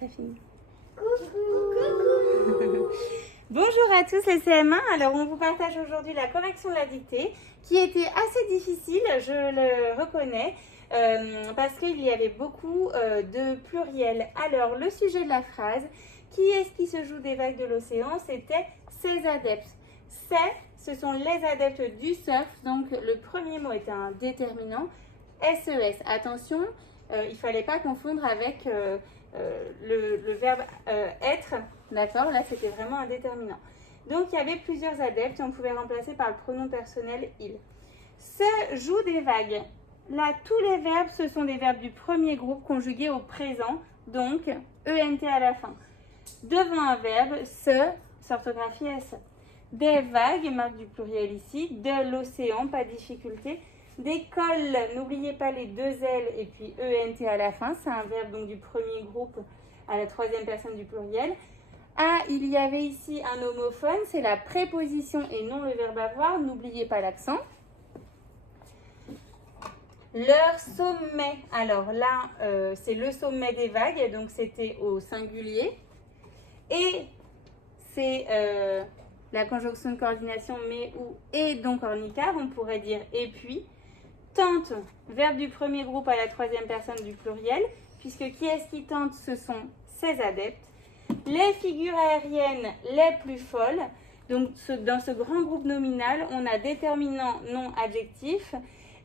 Ça finit. Coucou. Bonjour à tous les CM1. Alors on vous partage aujourd'hui la correction de la dictée qui était assez difficile, je le reconnais, parce qu'il y avait beaucoup de pluriels. Alors le sujet de la phrase, qui est-ce qui se joue des vagues de l'océan? C'était ces adeptes. Ce sont les adeptes du surf, donc le premier mot était un déterminant, SES. Attention, il ne fallait pas confondre avec le verbe être, d'accord? Là, c'était vraiment un déterminant. Donc, il y avait plusieurs adeptes et on pouvait remplacer par le pronom personnel « il ». Se joue des vagues. Là, tous les verbes, ce sont des verbes du premier groupe conjugués au présent, donc ENT à la fin. Devant un verbe, s'orthographie S. Des vagues, marque du pluriel ici, de l'océan, pas de difficulté. Des cols, n'oubliez pas les deux L et puis ENT à la fin, c'est un verbe donc du premier groupe à la troisième personne du pluriel. Ah, il y avait ici un homophone, c'est la préposition et non le verbe avoir, n'oubliez pas l'accent. Leur sommet, alors là, c'est le sommet des vagues, donc c'était au singulier. Et c'est la conjonction de coordination mais ou et donc ornicar, on pourrait dire et puis. Tente, verbe du premier groupe à la troisième personne du pluriel, puisque qui est-ce qui tente? Ce sont ces adeptes. Les figures aériennes les plus folles, donc dans ce grand groupe nominal, on a déterminant, nom, adjectif,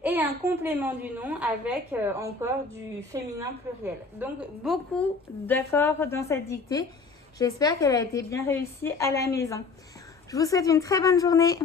et un complément du nom avec encore du féminin pluriel. Donc beaucoup d'efforts dans cette dictée. J'espère qu'elle a été bien réussie à la maison. Je vous souhaite une très bonne journée.